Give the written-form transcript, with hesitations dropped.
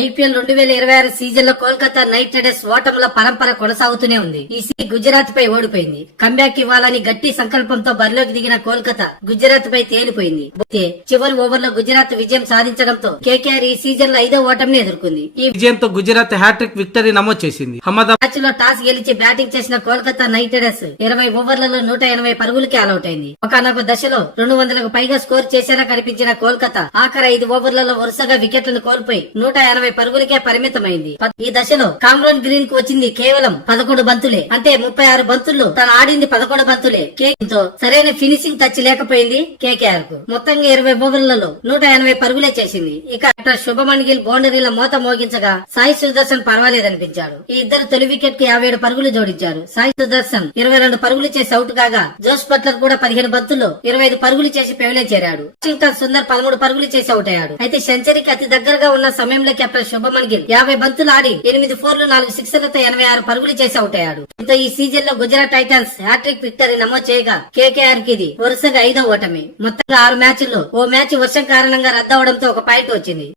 IPL 2026 season లో Kolkata night riders ఓటముల పరంపర కొనసాగుతూనే ఉంది. ఈ గుజరాత్ పై ఓడిపోయింది. కంబ్యాక్ ఇవ్వాలని గట్టి సంకల్పంతో బరిలోకి దిగిన కోల్కతా గుజరాత్ పై తేలిపోయింది. చివరి ఓవర్లో గుజరాత్ విజయం సాధించడంతో కేకేఆర్ ఈ సీజన్ లో 5వ ఓటమిని ఎదుర్కొంది. ఈ విజయంతో గుజరాత్ హ్యాట్రిక్ విక్టరీ నమోదు చేసింది. మ్యాచ్ లో టాస్ గెలిచి బ్యాటింగ్ చేసిన కోల్కతా నైట్ రైడర్స్ 20 ఓవర్లలో 180 పరుగులకి ఆలౌట్ అయింది. ఒకనొక దశలో 200కు పైగా స్కోర్ చేసేలా కనిపించిన కోల్కతా ఆఖరి 5 ఓవర్లలో వరుసగా వికెట్లను కోల్పోయి 180 పరుగులకే పరిమితమైంది. ఈ దశలో కామ్రాన్ గ్రీన్ కు వచ్చింది కేవలం 11 బంతులే. అంటే 36 బంతుల్లో తను ఆడింది 11 బంతులే. తో సరైన ఫినిషింగ్ టచ్ లేకపోయింది కేకేఆర్ కు. మొత్తంగా 20 ఓవర్లలో 180 పరుగులే చేసింది. ఇక శుభమన్ గిల్ బౌండరీల మోత మోగించగా సాయి సుదర్శన్ పర్వాలేదనిపించాడు. ఈ ఇద్దరు తొలి వికెట్ కి 57 పరుగులు జోడించారు. సాయి సుదర్శన్ 22 పరుగులు చేసి అవుట్ కాగా జోస్ బట్లర్ కూడా 15 బంతుల్లో 25 పరుగులు చేసి పెవిలియన్ చేరాడు. వాషింగ్టన్ సుందర్ 13 పరుగులు చేసి అవుట్ అయ్యాడు. అయితే సెంచరీకి అతి దగ్గరగా ఉన్న సమయంలో కెప్టెన్ శుభమన్ గిల్ 50 బంతులు ఆడి 8 ఫోర్లు 4 సిక్సర్లతో 86 పరుగులు చేసి అవుట్ అయ్యాడు. ఇంత ఈ సీజన్ లో గుజరాత్ టైటన్స్ హ్యాట్రిక్ విక్టరీ నమోదు చేయగా కేకేఆర్ కి ఇది వరుసగా 5వ ఓటమి. మొత్తంగా 6 మ్యాచ్ల్లో ఓ మ్యాచ్ వర్షం కారణంగా రద్దవడంతో 1 పాయింట్ వచ్చింది.